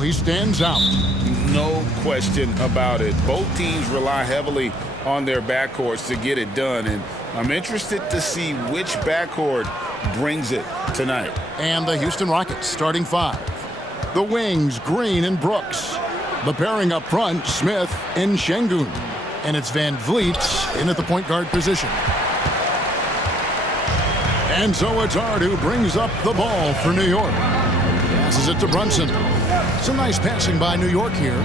really stands out. No question about it. Both teams rely heavily on their backcourts to get it done, and I'm interested to see which backcourt brings it tonight. And the Houston Rockets starting five. The wings, Green and Brooks. The pairing up front, Smith and Şengün. And it's Van Vliet in at the point guard position. And so it's Hart who brings up the ball for New York. Passes it to Brunson. Some nice passing by New York here.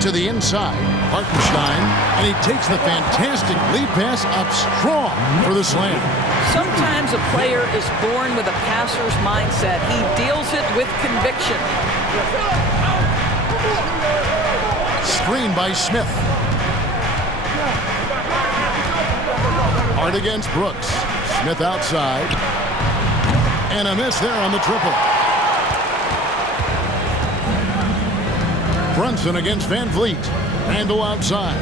To the inside, Hartenstein, and he takes the fantastic lead pass up strong for the slam. Sometimes a player is born with a passer's mindset. He deals it with conviction. Screen by Smith. Hart against Brooks. Smith outside. And a miss there on the triple. Brunson against Van Vliet. Randle outside.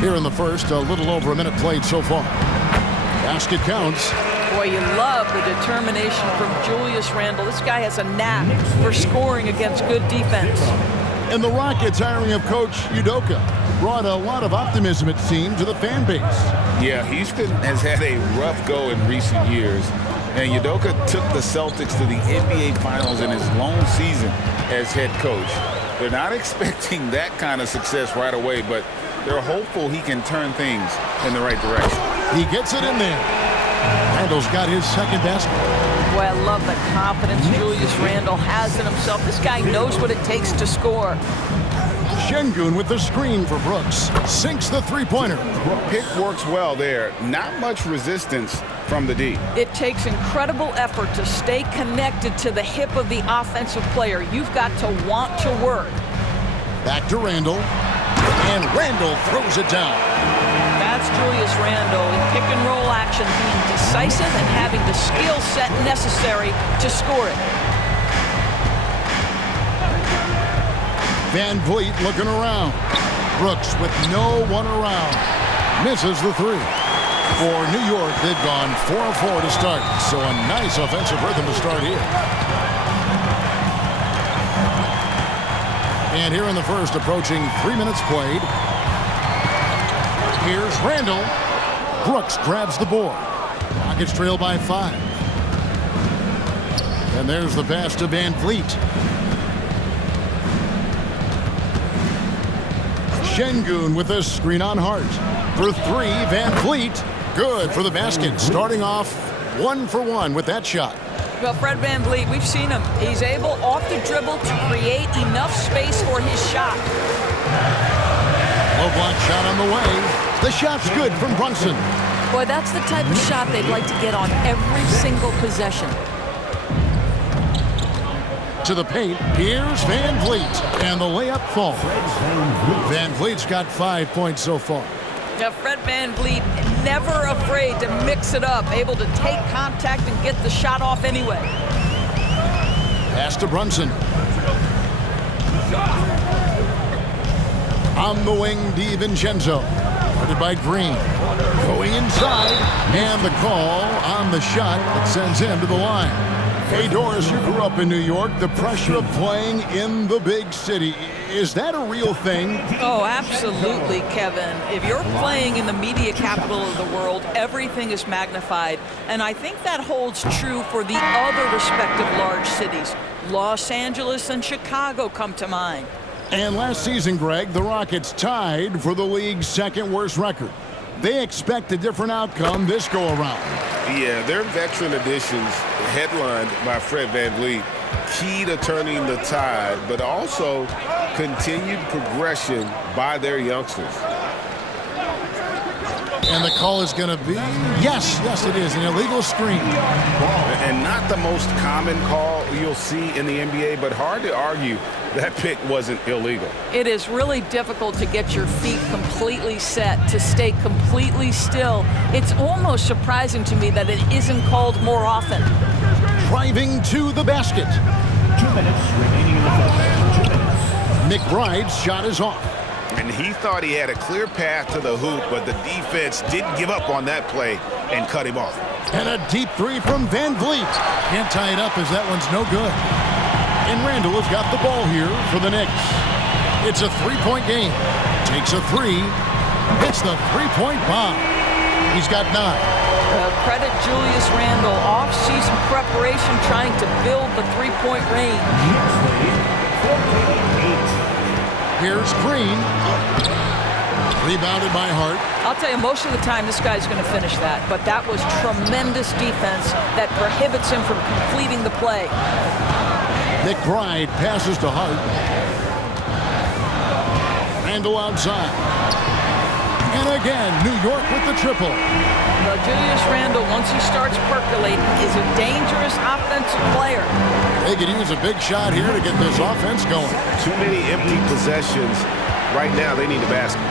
Here in the first, a little over a minute played so far. Basket counts. Boy, you love the determination from Julius Randle. This guy has a knack for scoring against good defense. And the Rockets hiring of Coach Udoka brought a lot of optimism, it seemed, to the fan base. Yeah, Houston has had a rough go in recent years, and Udoka took the Celtics to the NBA Finals in his lone season as head coach. They're not expecting that kind of success right away, but they're hopeful he can turn things in the right direction. He gets it in there. Randle's got his second basket. Boy, I love the confidence Julius Randle has in himself. This guy knows what it takes to score. Şengün with the screen for Brooks. Sinks the three-pointer. Pick works well there. Not much resistance from the D. It takes incredible effort to stay connected to the hip of the offensive player. You've got to want to work. Back to Randle. And Randle throws it down. That's Julius Randle in pick-and-roll action, being decisive and having the skill set necessary to score it. Van Vliet looking around. Brooks with no one around. Misses the three. For New York, they've gone 4-4 to start. So a nice offensive rhythm to start here. And here in the first, approaching 3 minutes played. Here's Randle. Brooks grabs the board. Rockets trail by 5. And there's the pass to Van Vliet. Şengün with a screen on Hart. For 3, Van Vliet. Good for the basket. Starting off 1 for 1 with that shot. Well, Fred Van Vliet, we've seen him. He's able, off the dribble, to create enough space for his shot. Low block shot on the way. The shot's good from Brunson. Boy, that's the type of shot they'd like to get on every single possession. To the paint, here's Van Vliet. And the layup falls. Van Vliet's got 5 points so far. Now, Fred Van Vliet, never afraid to mix it up, able to take contact and get the shot off anyway. Pass to Brunson. On the wing, DiVincenzo. Guarded by Green. Going inside. And the call on the shot that sends him to the line. Hey, Doris, you grew up in New York. The pressure of playing in the big city. Is that a real thing? Oh, absolutely, Kevin. If you're playing in the media capital of the world, everything is magnified. And I think that holds true for the other respective large cities. Los Angeles and Chicago come to mind. And last season, Greg, the Rockets tied for the league's second worst record. They expect a different outcome this go-around. Yeah, their veteran additions, headlined by Fred Van Vliet, key to turning the tide, but also continued progression by their youngsters. And the call is going to be, yes, it is, an illegal screen. And not the most common call you'll see in the NBA, but hard to argue that pick wasn't illegal. It is really difficult to get your feet completely set, to stay completely still. It's almost surprising to me that it isn't called more often. Driving to the basket. 2 minutes remaining in the first. 2 minutes. McBride's shot is off. And he thought he had a clear path to the hoop, but the defense didn't give up on that play and cut him off. And a deep three from Van Vliet. Can't tie it up as that one's no good. And Randall has got the ball here for the Knicks. It's a three-point game. Takes a three. Hits the three-point bomb. He's got 9. Credit Julius Randle. Off-season preparation trying to build the three-point range. Knicks lead 14-8. Here's Green. Rebounded by Hart. I'll tell you, most of the time this guy's going to finish that, but that was tremendous defense that prohibits him from completing the play. McBride passes to Hart. Randall outside. And again, New York with the triple. Julius Randle, once he starts percolating, is a dangerous offensive player. They could use a big shot here to get this offense going. Too many empty possessions. Right now, they need a basket.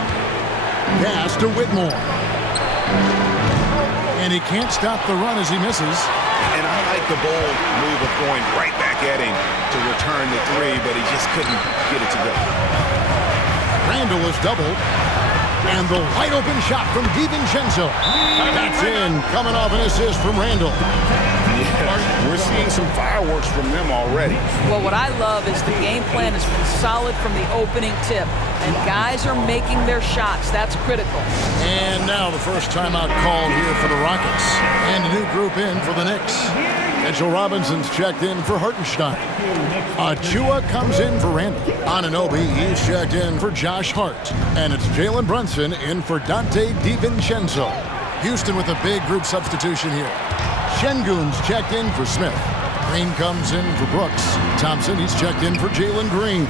Pass to Whitmore. And he can't stop the run as he misses. And I like the bold move of going right back at him to return the three, but he just couldn't get it to go. Randall is doubled. And the wide open shot from DiVincenzo. That's in, coming off an assist from Randall. Yeah, we're seeing some fireworks from them already. Well, what I love is the game plan has been solid from the opening tip. And guys are making their shots. That's critical. And now the first timeout called here for the Rockets. And a new group in for the Knicks. Mitchell Robinson's checked in for Hartenstein. Achua comes in for Randall. Anunoby, he's checked in for Josh Hart. And it's Jalen Brunson in for Dante DiVincenzo. Houston with a big group substitution here. Şengün's checked in for Smith. Green comes in for Brooks. Thompson, he's checked in for Jalen Green.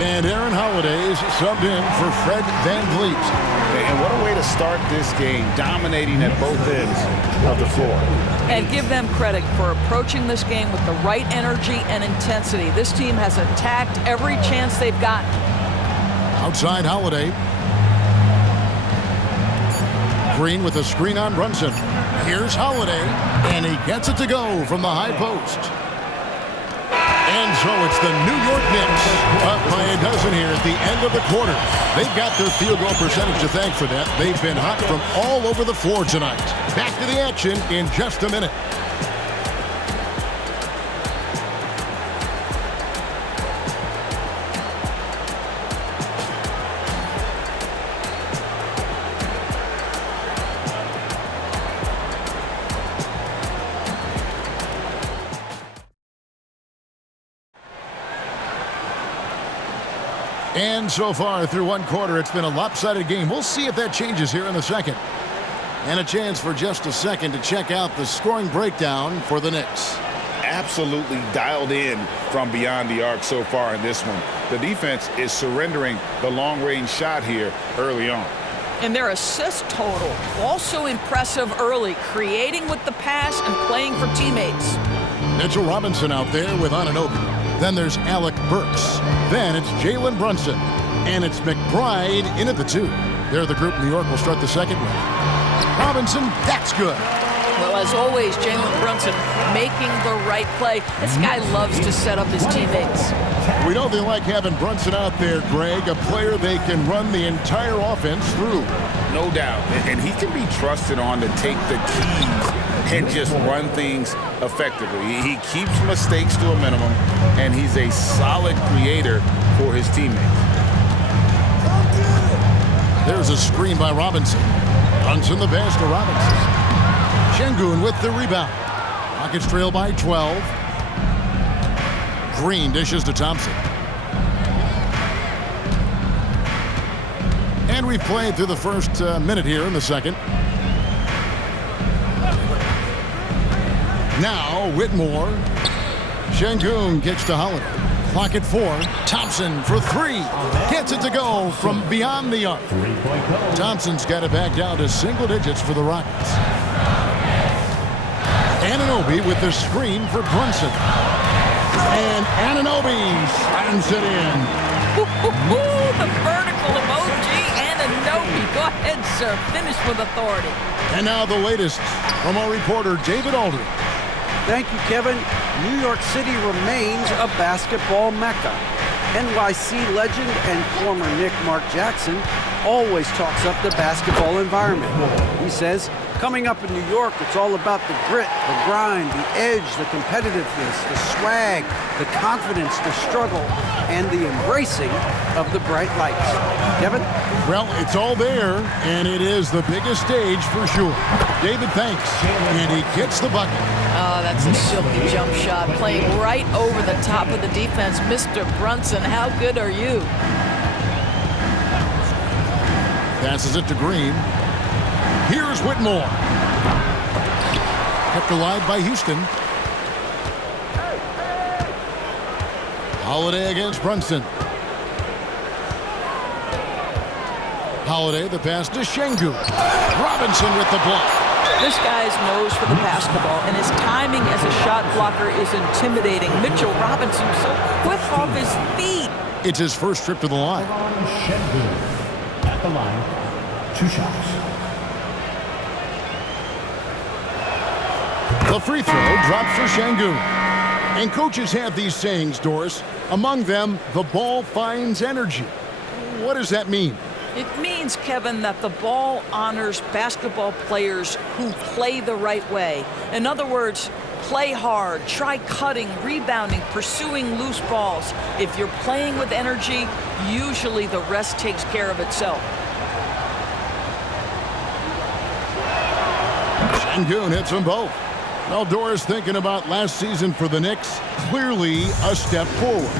And Aaron Holiday's subbed in for Fred Van Vliet. And what a way to start this game, dominating at both ends of the floor. And give them credit for approaching this game with the right energy and intensity. This team has attacked every chance they've gotten. Outside Holiday. Green with a screen on Brunson. Here's Holiday, and he gets it to go from the high post. And so it's the New York Knicks up by a dozen here at the end of the quarter. They've got their field goal percentage to thank for that. They've been hot from all over the floor tonight. Back to the action in just a minute. And so far through one quarter, it's been a lopsided game. We'll see if that changes here in the second. And a chance for just a second to check out the scoring breakdown for the Knicks. Absolutely dialed in from beyond the arc so far in this one. The defense is surrendering the long-range shot here early on. And their assist total, also impressive early, creating with the pass and playing for teammates. Mitchell Robinson out there with Anunoby. Then there's Alec Burks. Then it's Jalen Brunson. And it's McBride in at the 2. They're the group New York will start the second with. Robinson, that's good. Well, as always, Jalen Brunson making the right play. This guy loves to set up his teammates. We know they like having Brunson out there, Greg, a player they can run the entire offense through. No doubt. And he can be trusted on to take the keys and just run things effectively. He keeps mistakes to a minimum, and he's a solid creator for his teammates. There's a screen by Robinson. Brunson the pass to Robinson. Şengün with the rebound. Rockets trail by 12. Green dishes to Thompson. And we've played through the first minute here in the second. Now Whitmore. Şengün kicks to Holiday. Clock at 4. Thompson for 3. Gets it to go from beyond the arc. Thompson's got it back down to single digits for the Rockets. Anunoby with the screen for Brunson. And Anunoby slams it in. The vertical emoji, Anunoby. Go ahead, sir. Finish with authority. And now the latest from our reporter, David Aldridge. Thank you, Kevin. New York City remains a basketball mecca. NYC legend and former Knick Mark Jackson always talks up the basketball environment. He says Coming up in New York, it's all about the grit, the grind, the edge, the competitiveness, the swag, the confidence, the struggle, and the embracing of the bright lights. Kevin? Well, it's all there, and it is the biggest stage for sure. David, thanks. And he gets the bucket. Oh, that's a silky jump shot, playing right over the top of the defense. Mr. Brunson, how good are you? Passes it to Green. Here's Whitmore. Kept alive by Houston. Holiday against Brunson. Holiday, the pass to Şengün. Robinson with the block. This guy's nose for the basketball, and his timing as a shot blocker is intimidating. Mitchell Robinson so quick off his feet. It's his first trip to the line. Şengün at the line. 2 shots. The free throw dropped for Şengün. And coaches have these sayings, Doris. Among them, the ball finds energy. What does that mean? It means, Kevin, that the ball honors basketball players who play the right way. In other words, play hard, try cutting, rebounding, pursuing loose balls. If you're playing with energy, usually the rest takes care of itself. Şengün hits them both. Well, Doris, thinking about last season for the Knicks, clearly a step forward.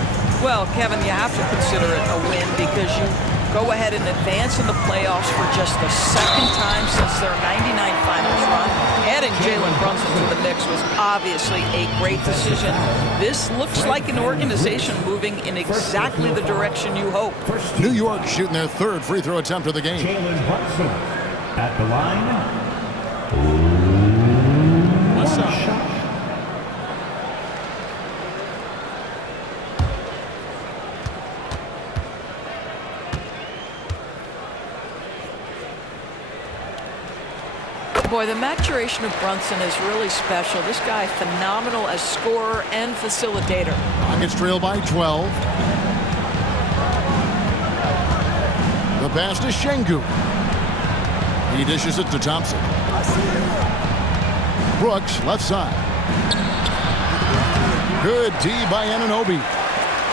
Well, Kevin, you have to consider it a win because you go ahead and advance in the playoffs for just the second time since their '99 finals run. Adding Jalen Brunson to the Knicks was obviously a great decision. This looks like an organization moving in exactly the direction you hope. New York shooting their third free throw attempt of the game. Jalen Brunson at the line. What's up? Shot. Boy, the maturation of Brunson is really special. This guy, phenomenal as scorer and facilitator. Rockets trail by 12. The pass to Şengün. He dishes it to Thompson. Brooks, left side. Good D by Anunoby.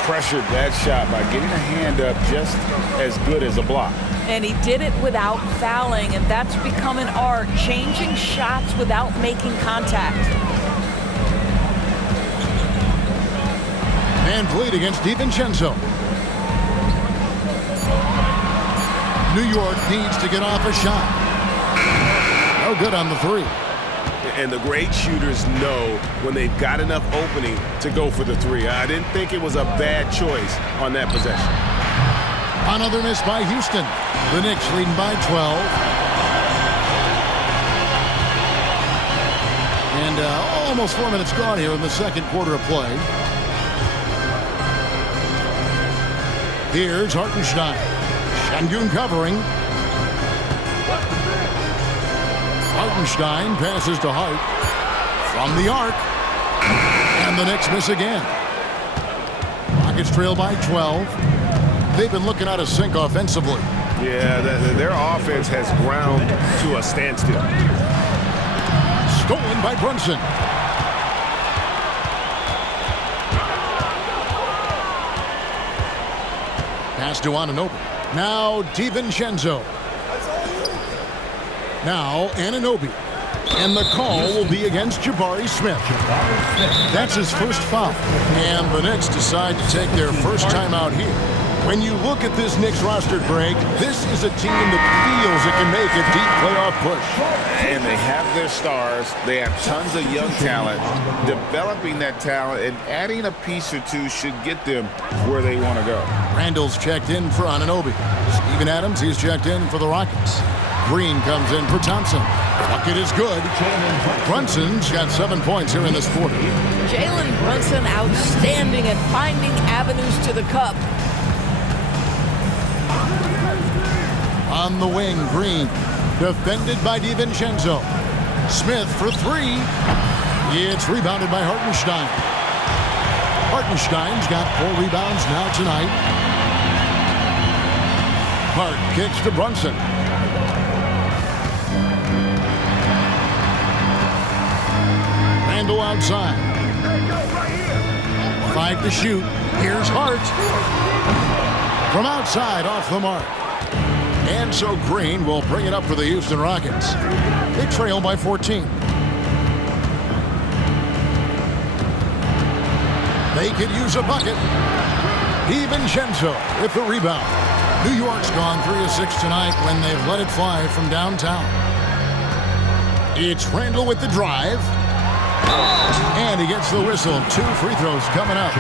Pressured that shot by getting a hand up just as good as a block. And he did it without fouling, and that's become an art, changing shots without making contact. Van Vliet against DiVincenzo. New York needs to get off a shot. No good on the three. And the great shooters know when they've got enough opening to go for the three. I didn't think it was a bad choice on that possession. Another miss by Houston. The Knicks leading by 12. And almost 4 minutes gone here in the second quarter of play. Here's Hartenstein. Şengün covering. Hartenstein passes to Hart. From the arc. And the Knicks miss again. Rockets trail by 12. They've been looking out of sync offensively. Yeah, their offense has ground to a standstill. Stolen by Brunson. Pass to Anunoby. Now DiVincenzo. Now Anunoby. And the call will be against Jabari Smith. That's his first foul. And the Knicks decide to take their first time out here. When you look at this Knicks roster, Greg, this is a team that feels it can make a deep playoff push. And they have their stars. They have tons of young talent. Developing that talent and adding a piece or two should get them where they want to go. Randall's checked in for Anunoby. Steven Adams, he's checked in for the Rockets. Green comes in for Thompson. Bucket is good. Brunson's got 7 points here in this quarter. Jalen Brunson outstanding at finding avenues to the cup. On the wing, Green. Defended by DiVincenzo. Smith for three. It's rebounded by Hartenstein. Hartenstein's got 4 rebounds now tonight. Hart kicks to Brunson. Randle outside. 5 to shoot. Here's Hart. From outside, off the mark. And so Green will bring it up for the Houston Rockets. They trail by 14. They could use a bucket. DiVincenzo with the rebound. New York's gone 3 of 6 tonight when they've let it fly from downtown. It's Randle with the drive. And he gets the whistle. 2 free throws coming up.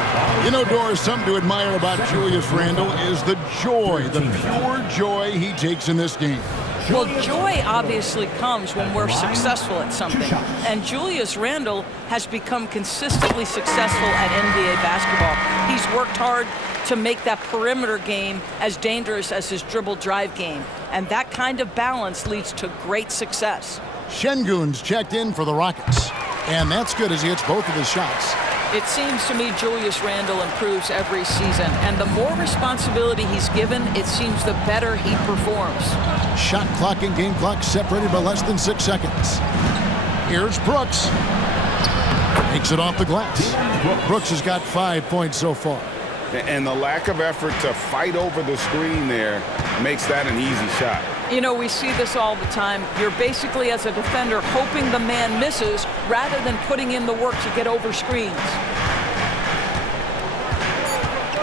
You know, Doris, something to admire about Julius Randle is the joy, the pure joy he takes in this game. Well, joy obviously comes when we're successful at something. And Julius Randle has become consistently successful at NBA basketball. He's worked hard to make that perimeter game as dangerous as his dribble drive game. And that kind of balance leads to great success. Şengün's checked in for the Rockets. And that's good as he hits both of his shots. It seems to me Julius Randle improves every season. And the more responsibility he's given, it seems the better he performs. Shot clock and game clock separated by less than 6 seconds. Here's Brooks. Takes it off the glass. Brooks has got 5 points so far. And the lack of effort to fight over the screen there makes that an easy shot. You know, we see this all the time. You're basically, as a defender, hoping the man misses rather than putting in the work to get over screens.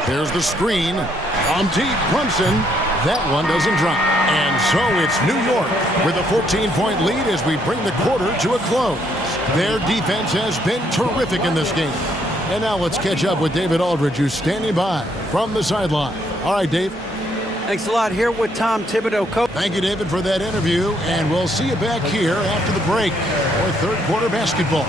There's the screen. On deep, Brunson. That one doesn't drop. And so it's New York with a 14-point lead as we bring the quarter to a close. Their defense has been terrific in this game. And now let's catch up with David Aldridge, who's standing by from the sideline. All right, Dave. Thanks a lot. Here with Tom Thibodeau, coach. Thank you, David, for that interview. And we'll see you back here after the break for third quarter basketball.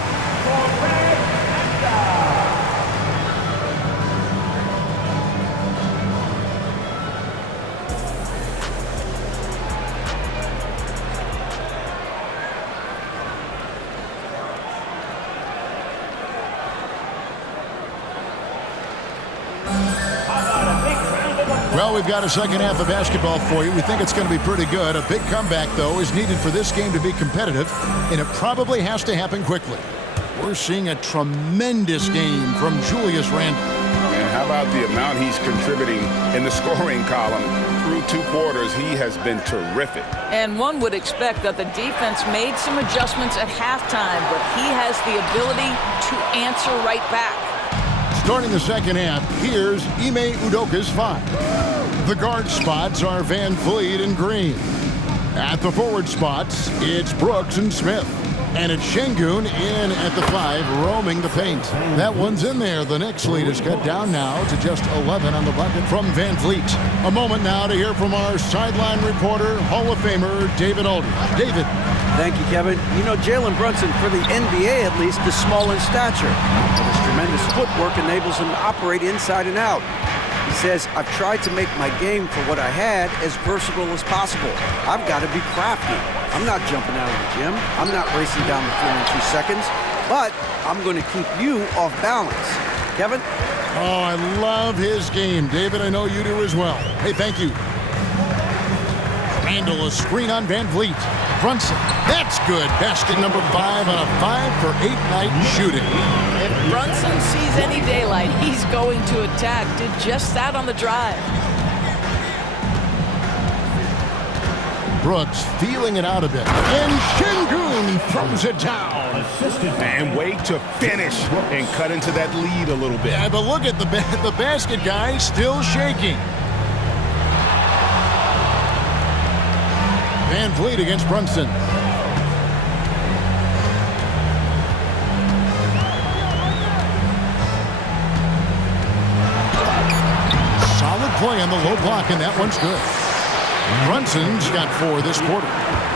Well, we've got a second half of basketball for you. We think it's going to be pretty good. A big comeback, though, is needed for this game to be competitive, and it probably has to happen quickly. We're seeing a tremendous game from Julius Randle. And how about the amount he's contributing in the scoring column? Through 2 quarters, he has been terrific. And one would expect that the defense made some adjustments at halftime, but he has the ability to answer right back. Starting the second half, here's Ime Udoka's 5. The guard spots are Van Vliet and Green. At the forward spots, it's Brooks and Smith. And it's Şengün in at the 5, roaming the paint. That one's in there. The Knicks lead is cut down now to just 11 on the bucket from Van Vliet. A moment now to hear from our sideline reporter, Hall of Famer David Aldridge. David. Thank you, Kevin. You know, Jalen Brunson, for the NBA at least, is small in stature. But his tremendous footwork enables him to operate inside and out. He says, I've tried to make my game for what I had as versatile as possible. I've got to be crafty. I'm not jumping out of the gym. I'm not racing down the floor in 2 seconds. But I'm going to keep you off balance. Kevin? Oh, I love his game. David, I know you do as well. Hey, thank you. Randle, a screen on Van Vliet. Brunson, that's good. Basket number 5 on a 5 for 8 night shooting. If Brunson sees any daylight, he's going to attack. Did just that on the drive. Brooks feeling it out a bit. And Şengün throws it down. And wait to finish and cut into that lead a little bit. Yeah, but look at the basket guy still shaking. Van Vliet against Brunson. Solid play on the low block, and that one's good. Brunson's got 4 this quarter.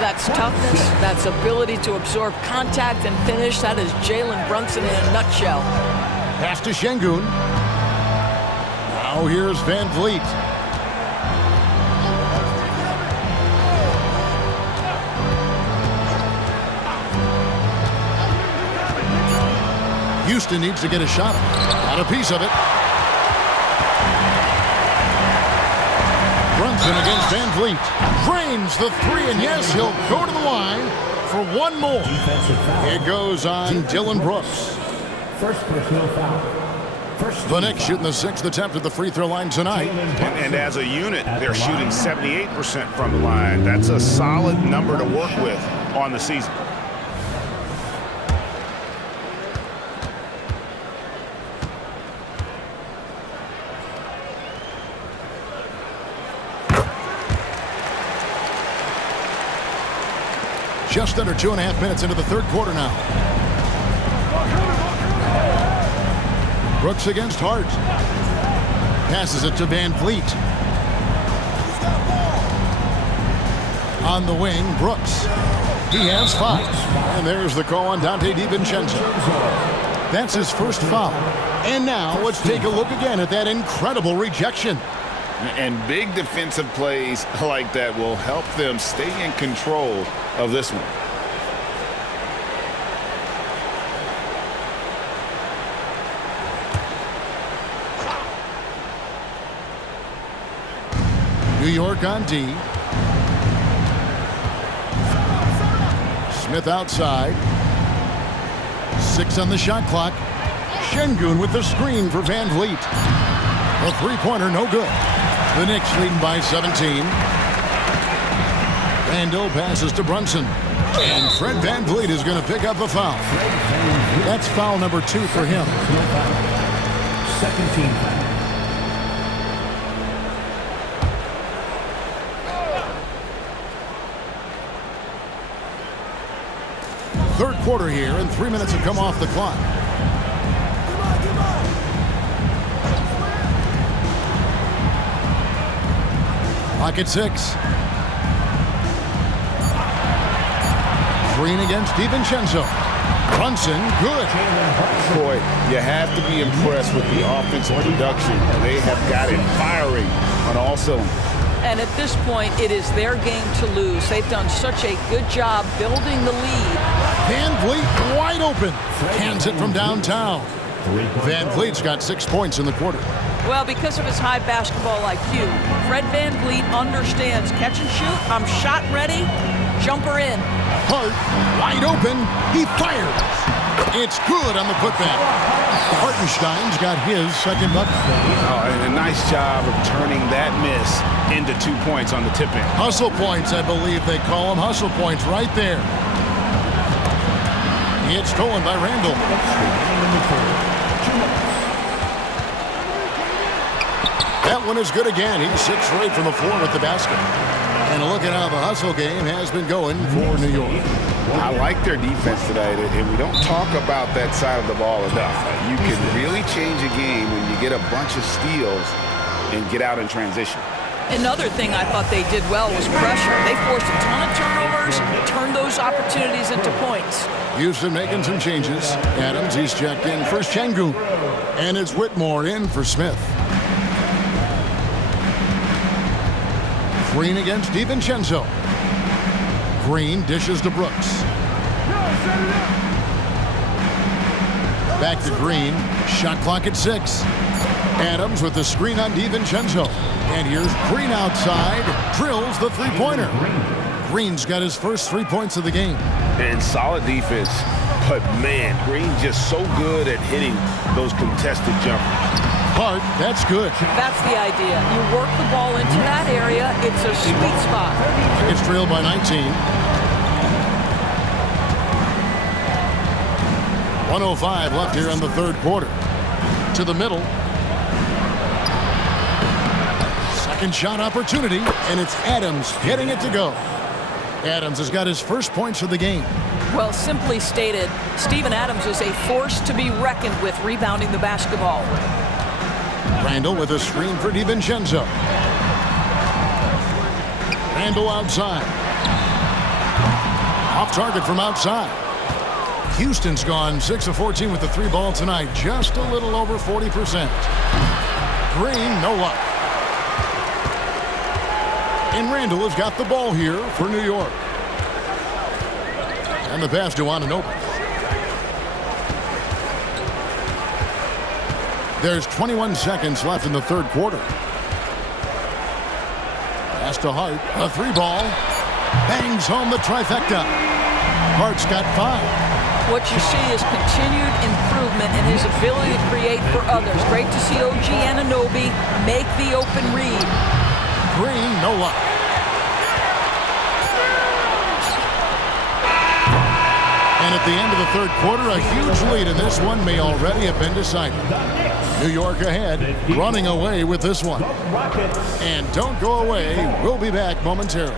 That's toughness. That's ability to absorb contact and finish. That is Jalen Brunson in a nutshell. Pass to Şengün. Now here's Van Vliet. Houston needs to get a shot. Got a piece of it. Brunson against Van Vliet. Drains the 3, and yes, he'll go to the line for one more. Defensive foul. It goes on Dylan Brooks. First personal foul. The Knicks shooting the 6th attempt at the free throw line tonight. And as a unit, they're shooting 78% from the line. That's a solid number to work with on the season. Just under 2.5 minutes into the third quarter now. Brooks against Hart. Passes it to Van Vliet. On the wing, Brooks. He has 5. And there's the call on Dante DiVincenzo. That's his first foul. And now let's take a look again at that incredible rejection. And big defensive plays like that will help them stay in control of this one. New York on D. Smith outside. 6 on the shot clock. Şengün with the screen for Van Vliet. A three-pointer, no good. The Knicks leading by 17. Randall passes to Brunson. And Fred Van Vliet is going to pick up a foul. That's foul number 2 for him. Second team foul. Third quarter here, and 3 minutes have come off the clock. Clock at 6. Green against DiVincenzo. Brunson, good. Boy, you have to be impressed with the offensive production. They have got it firing on all cylinders. And at this point, it is their game to lose. They've done such a good job building the lead. Van Vliet wide open. Hands it from downtown. Van Vliet's got 6 points in the quarter. Well, because of his high basketball IQ, Fred Van Vliet understands catch and shoot. I'm shot ready. Jumper in. Hart wide open. He fires. It's good on the putback. Hartenstein's got his second bucket. Oh, and a nice job of turning that miss into 2 points on the tip-in. Hustle points, I believe they call them. Hustle points right there. It's stolen by Randall. That one is good again. He's 6 for 8 from the floor with the basket. And look at how the hustle game has been going for New York. I like their defense tonight, and we don't talk about that side of the ball enough. You can really change a game when you get a bunch of steals and get out in transition. Another thing I thought they did well was pressure. They forced a ton of turnovers, turned those opportunities into points. Houston making some changes. Adams, he's checked in for Şengün. And it's Whitmore in for Smith. Green against DiVincenzo. Green dishes to Brooks. Back to Green. Shot clock at 6. Adams with the screen on DiVincenzo. And here's Green outside. Drills the three-pointer. Green's got his first 3 points of the game. And solid defense. But, man, Green just so good at hitting those contested jumpers. Hart, that's good. That's the idea. You work the ball into that area. It's a sweet spot. It's trailed by 19. 1:05 left here in the third quarter. To the middle. Second shot opportunity, and it's Adams getting it to go. Adams has got his first points of the game. Well, simply stated, Steven Adams is a force to be reckoned with rebounding the basketball. Randall with a screen for DiVincenzo. Randall outside. Off target from outside. Houston's gone 6 of 14 with the 3 ball tonight. Just a little over 40%. Green, no luck. And Randall has got the ball here for New York. And the pass to Anunoby. There's 21 seconds left in the third quarter. Pass to Hart. A 3 ball. Bangs home the trifecta. Hart's got 5. What you see is continued improvement in his ability to create for others. Great to see OG Anunoby make the open read. Green, no luck. And at the end of the third quarter, a huge lead in this one may already have been decided. New York ahead, running away with this one. And don't go away. We'll be back momentarily.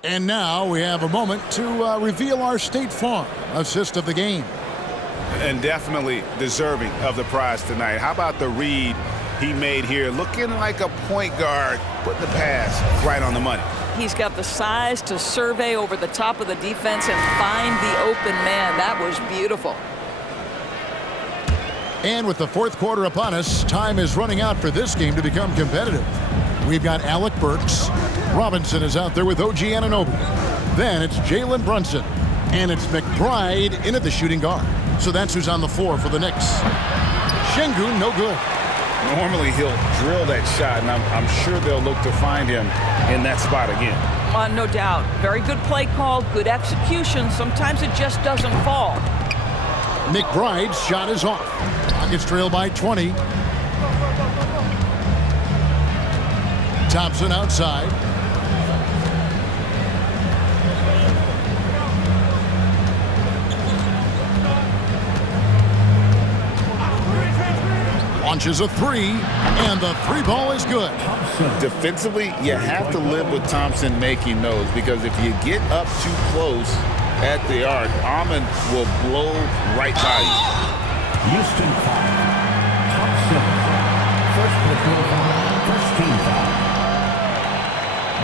And now we have a moment to reveal our State Farm assist of the game. And definitely deserving of the prize tonight. How about the read he made here? Looking like a point guard, putting the pass right on the money. He's got the size to survey over the top of the defense and find the open man. That was beautiful. And with the fourth quarter upon us, time is running out for this game to become competitive. We've got Alec Burks. Robinson is out there with OG Anunoby. Then it's Jalen Brunson. And it's McBride in at the shooting guard. So that's who's on the floor for the Knicks. Şengün, no good. Normally he'll drill that shot, and I'm sure they'll look to find him in that spot again. No doubt. Very good play call, good execution. Sometimes it just doesn't fall. McBride's shot is off. Rockets trail by 20. Thompson outside. Launches a three, and the three ball is good. Defensively, you have to live with Thompson making those, because if you get up too close at the arc, Ahmed will blow right by you. Houston foul. Thompson. First personal foul. First team foul.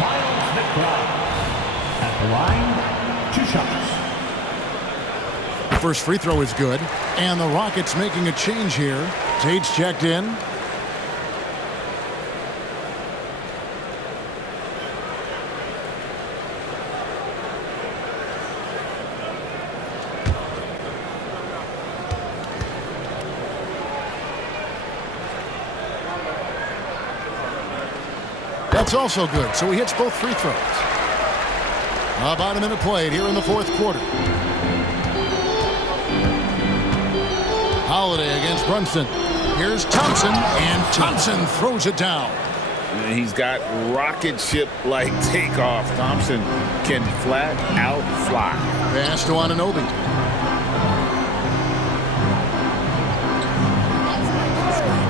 Miles McBride. At the line, 2 shots. First free throw is good, and the Rockets making a change here. Tate's checked in. That's also good, so he hits both free throws. About a minute played here in the fourth quarter. Holiday against Brunson. Here's Thompson, and Thompson throws it down. He's got rocket ship-like takeoff. Thompson can flat out fly. Pass to Anunoby.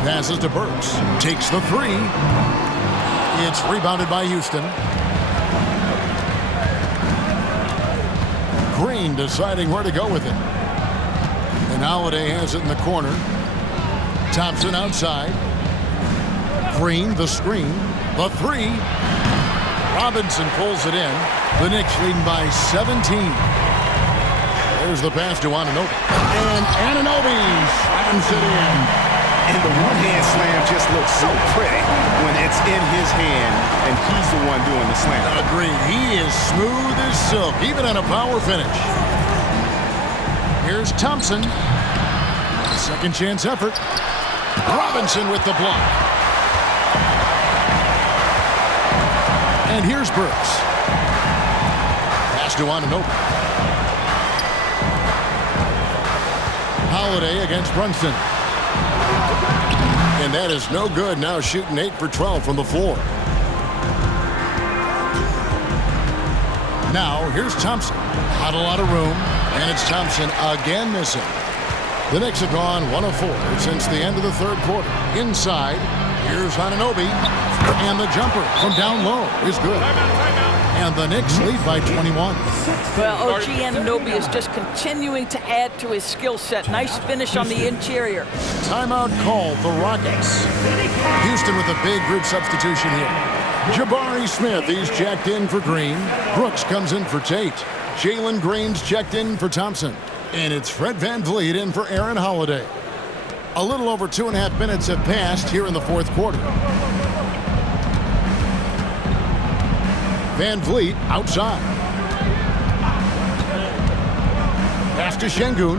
Passes to Burks. Takes the three. It's rebounded by Houston. Green deciding where to go with it. And Holiday has it in the corner. Thompson outside. Green, the screen. The three. Robinson pulls it in. The Knicks leading by 17. There's the pass to Anunoby. And Anunoby slams it in. And the one-hand slam just looks so pretty when it's in his hand and he's the one doing the slam. Agreed. He is smooth as silk, even on a power finish. Here's Thompson. Second chance effort. Robinson with the block. And here's Burks. Pass to Anunoby. Holiday against Brunson. And that is no good. Now shooting 8 for 12 from the floor. Now here's Thompson. Not a lot of room. And it's Thompson again missing. The Knicks have gone 1 of 4 since the end of the third quarter. Inside, here's Anunoby. And the jumper from down low is good. And the Knicks lead by 21. Well, OG Anunoby is just continuing to add to his skill set. Nice finish on the interior. Timeout called the Rockets. Houston with a big group substitution here. Jabari Smith, he's checked in for Green. Brooks comes in for Tate. Jalen Green's checked in for Thompson. And it's Fred VanVleet in for Aaron Holiday. A little over 2.5 minutes have passed here in the fourth quarter. Van Vliet outside. Pass to Şengün.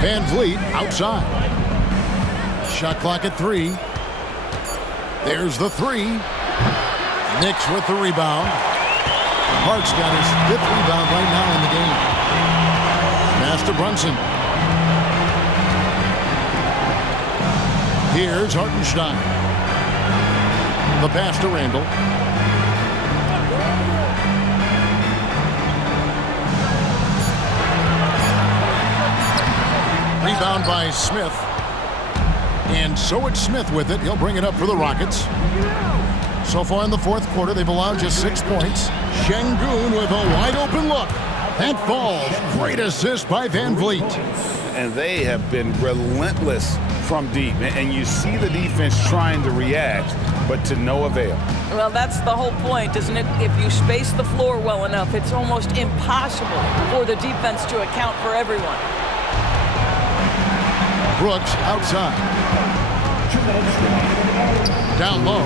Van Vliet outside. Shot clock at 3. There's the 3. Knicks with the rebound. Hart's got his 5th rebound right now in the game. Pass to Brunson. Here's Hartenstein. The pass to Randall. Rebound by Smith. And so it's Smith with it. He'll bring it up for the Rockets. So far in the fourth quarter, they've allowed just 6 points. Şengün with a wide open look. That falls. Great assist by Van Vliet. And they have been relentless from deep. And you see the defense trying to react, but to no avail. Well, that's the whole point, isn't it? If you space the floor well enough, it's almost impossible for the defense to account for everyone. Brooks outside. Down low.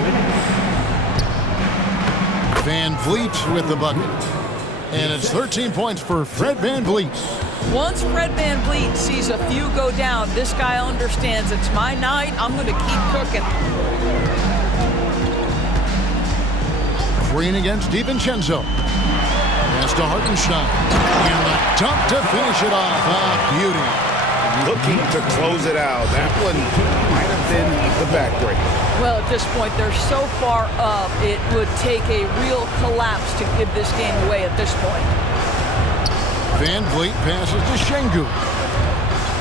Van Vliet with the bucket. And it's 13 points for Fred Van Vliet. Once Fred Van Vliet sees a few go down, this guy understands it's my night. I'm going to keep cooking. Green against DiVincenzo. Pass to Hartenstein. And the dunk to finish it off. Ah, beauty. Looking to close it out. That one might have been the backbreaker. Well, at this point, they're so far up, it would take a real collapse to give this game away at this point. Van Vliet passes to Şengün.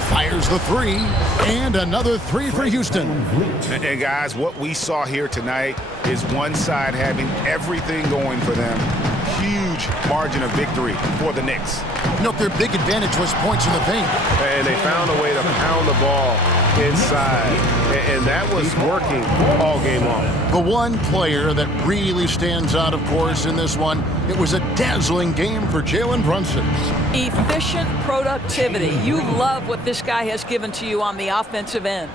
Fires the 3. And another 3 for Houston. And guys, what we saw here tonight is one side having everything going for them. Huge margin of victory for the Knicks. Note their big advantage was points in the paint. And they found a way to pound the ball inside. And that was working all game long. The one player that really stands out, of course, in this one, it was a dazzling game for Jalen Brunson. Efficient productivity. You love what this guy has given to you on the offensive end.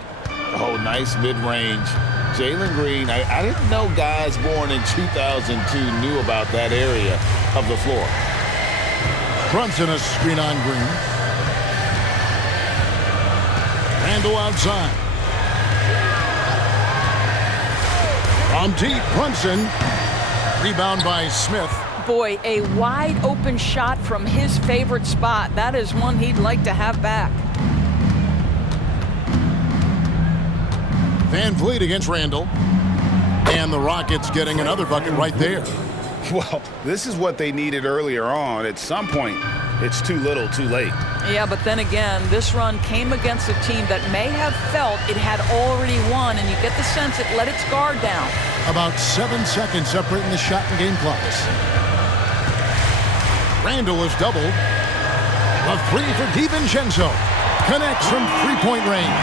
Oh, nice mid-range. Jalen Green, I didn't know guys born in 2002 knew about that area of the floor. Brunson a screen on Green. Randall outside. From deep, Brunson. Rebound by Smith. Boy, a wide open shot from his favorite spot. That is one he'd like to have back. Van Vliet against Randall. And the Rockets getting another bucket right there. Well, this is what they needed earlier on. At some point, it's too little, too late. Yeah, but then again, this run came against a team that may have felt it had already won, and you get the sense it let its guard down. About 7 seconds separating the shot and game clocks. Randall is doubled. A 3 for DiVincenzo. Connects from three-point range.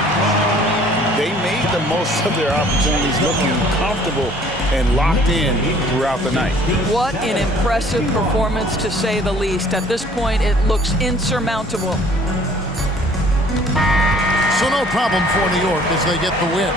They made the most of their opportunities, looking comfortable and locked in throughout the night. What an impressive performance, to say the least. At this point, it looks insurmountable. So no problem for New York as they get the win.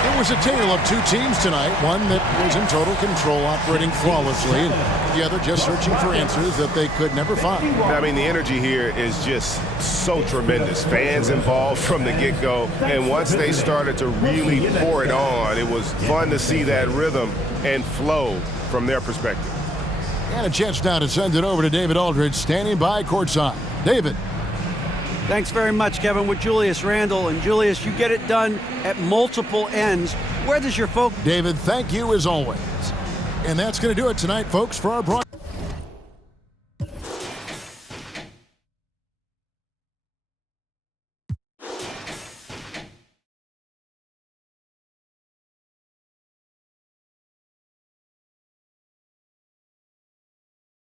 It was a tale of two teams tonight, one that was in total control, operating flawlessly, and the other just searching for answers that they could never find. I mean, the energy here is just so tremendous. Fans involved from the get-go, and once they started to really pour it on, it was fun to see that rhythm and flow from their perspective. And a chance now to send it over to David Aldridge, standing by courtside. David. Thanks very much, Kevin, with Julius Randle. And Julius, you get it done at multiple ends. Where does your focus? David, thank you as always. And that's going to do it tonight, folks, for our broadcast.